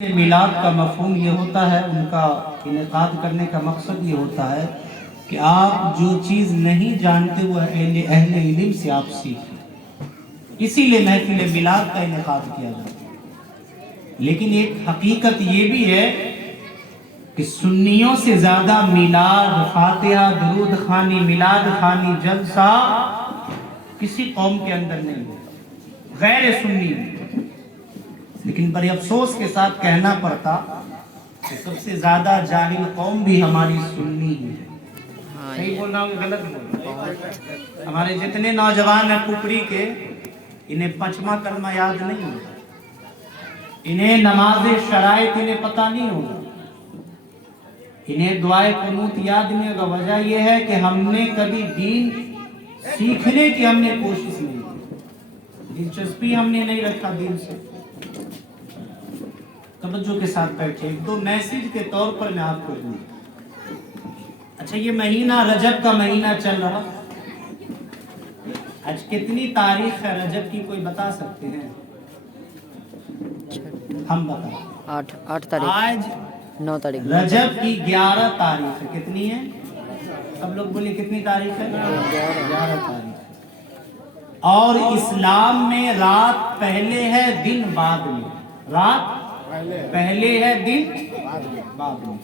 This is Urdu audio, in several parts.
میلاد کا مفہوم یہ ہوتا ہے، ان کا انعقاد کرنے کا مقصد یہ ہوتا ہے کہ آپ جو چیز نہیں جانتے وہ اہل علم سے آپ سیکھیں، اسی لیے محفل میلاد کا انعقاد کیا جاتا ہے۔ لیکن ایک حقیقت یہ بھی ہے کہ سنیوں سے زیادہ میلاد، فاتحہ، درود خوانی، میلاد خوانی، جلسہ کسی قوم کے اندر نہیں ہوتا، غیر سنی میں۔ لیکن بڑے افسوس کے ساتھ کہنا پڑتا کہ سب سے زیادہ جاہل قوم بھی ہماری سنی ہے۔ صحیح بول رہا ہوں کہ غلط بول رہا ہوں؟ ہمارے جتنے نوجوان ہیں پپری کے، انہیں پنچواں کلمہ یاد نہیں ہوگا، انہیں نماز شرائط انہیں پتہ نہیں ہوگا، انہیں دعائے قنوت یاد نہیں ہوگا۔ وجہ یہ ہے کہ ہم نے کبھی دین سیکھنے کی ہم نے کوشش نہیں کی، دلچسپی ہم نے نہیں رکھا دین سے۔ توجہ کے ساتھ بیٹھے، تو میسیج کے طور پر میں آپ کو دوں۔ اچھا، یہ مہینہ رجب کا مہینہ چل رہا، آج کتنی تاریخ ہے رجب کی، کوئی بتا سکتے ہیں؟ ہم بتائیں۔ 8 تاریخ، آج 9 تاریخ رجب کی 11 تاریخ ہے۔ کتنی ہے؟ سب لوگ بولیے کتنی تاریخ ہے؟ 11 تاریخ۔ اور اسلام میں رات پہلے ہے دن بعد میں، رات پہلے ہے دن بعد میں۔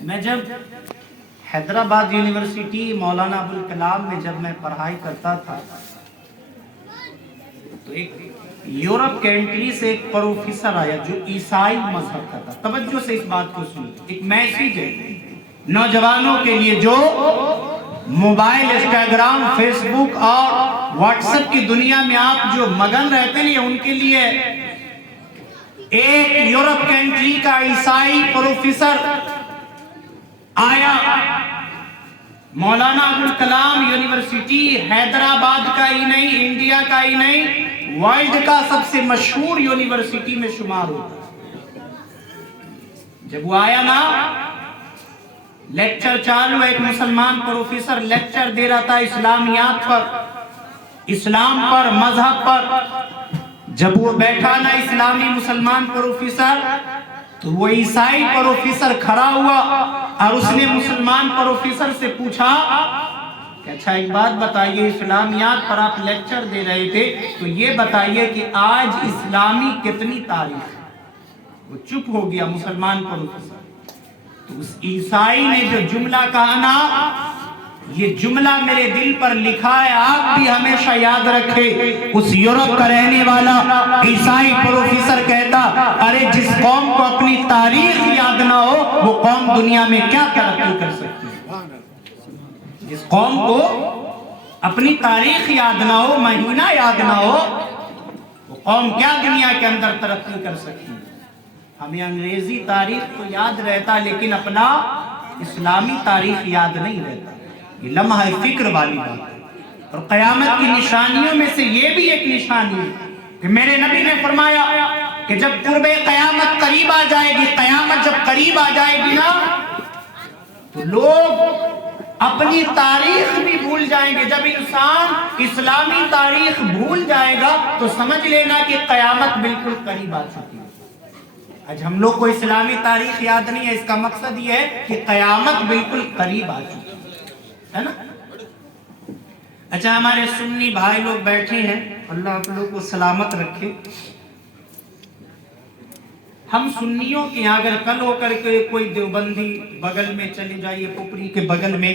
میں جب حیدرآباد یونیورسٹی مولانا ابوالکلام میں جب میں پڑھائی کرتا تھا تو ایک یورپ کنٹری سے ایک پروفیسر آیا جو عیسائی مذہب کا تھا۔ توجہ سے اس بات کو سنیں، ایک میسیج ہے نوجوانوں کے لیے جو موبائل، انسٹاگرام، فیس بک اور واٹس ایپ کی دنیا میں آپ جو مگن رہتے ہیں، ان کے لیے ایک یورپ کنٹری کا عیسائی پروفیسر آیا مولانا ابوالکلام یونیورسٹی، حیدرآباد کا ہی نہیں، انڈیا کا ہی نہیں، ورلڈ کا سب سے مشہور یونیورسٹی میں شمار ہوتا۔ جب وہ آیا نا، لیکچر چالو، ایک مسلمان پروفیسر لیکچر دے رہا تھا اسلامیات پر، اسلام پر، مذہب پر۔ جب وہ بیٹھا نا اسلامی مسلمان پروفیسر، تو وہ عیسائی پروفیسر کھڑا ہوا اور اس نے مسلمان پروفیسر سے پوچھا کہ اچھا ایک بات بتائیے، اسلامیات پر آپ لیکچر دے رہے تھے تو یہ بتائیے کہ آج اسلامی کتنی تاریخ ہے؟ وہ چپ ہو گیا مسلمان پروفیسر۔ تو اس عیسائی نے جو جملہ کہا نا، یہ جملہ میرے دل پر لکھا ہے، آپ بھی ہمیشہ یاد رکھے۔ اس یورپ کا رہنے والا عیسائی پروفیسر کہتا، ارے جس قوم کو اپنی تاریخ یاد نہ ہو وہ قوم دنیا میں کیا ترقی کر سکتی ہے؟ جس قوم کو اپنی تاریخ یاد نہ ہو، مہینہ یاد نہ ہو، وہ قوم کیا دنیا کے اندر ترقی کر سکتی ہے؟ ہمیں انگریزی تاریخ تو یاد رہتا لیکن اپنا اسلامی تاریخ یاد نہیں رہتا۔ یہ لمحہ فکر والی بات ہے۔ اور قیامت کی نشانیوں میں سے یہ بھی ایک نشانی ہے کہ میرے نبی نے فرمایا کہ جب قرب قیامت قریب آ جائے گی، قیامت جب قریب آ جائے گی نا، تو لوگ اپنی تاریخ بھی بھول جائیں گے۔ جب انسان اسلامی تاریخ بھول جائے گا تو سمجھ لینا کہ قیامت بالکل قریب آ چکی ہے۔ آج ہم لوگ کو اسلامی تاریخ یاد نہیں ہے، اس کا مقصد یہ ہے کہ قیامت بالکل قریب آ چکی ہے نا۔ اچھا، ہمارے سنی بھائی لوگ بیٹھے ہیں، اللہ آپ لوگ کو سلامت رکھے۔ ہم سنیوں کے یہاں اگر کل ہو کر کے کوئی دیوبندی بغل میں چلے جائیے، پپری کے بغل میں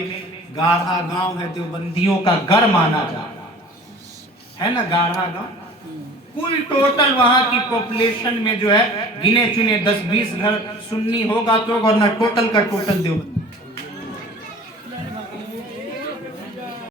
گاڑھا گاؤں ہے، دیوبندیوں کا گھر مانا جاتا ہے نا گاڑھا گاؤں۔ کل ٹوٹل وہاں کی پاپولیشن میں جو ہے گنے چنے 10-20 گھر سنی ہوگا تو، ورنہ ٹوٹل کا ٹوٹل دیوبندی۔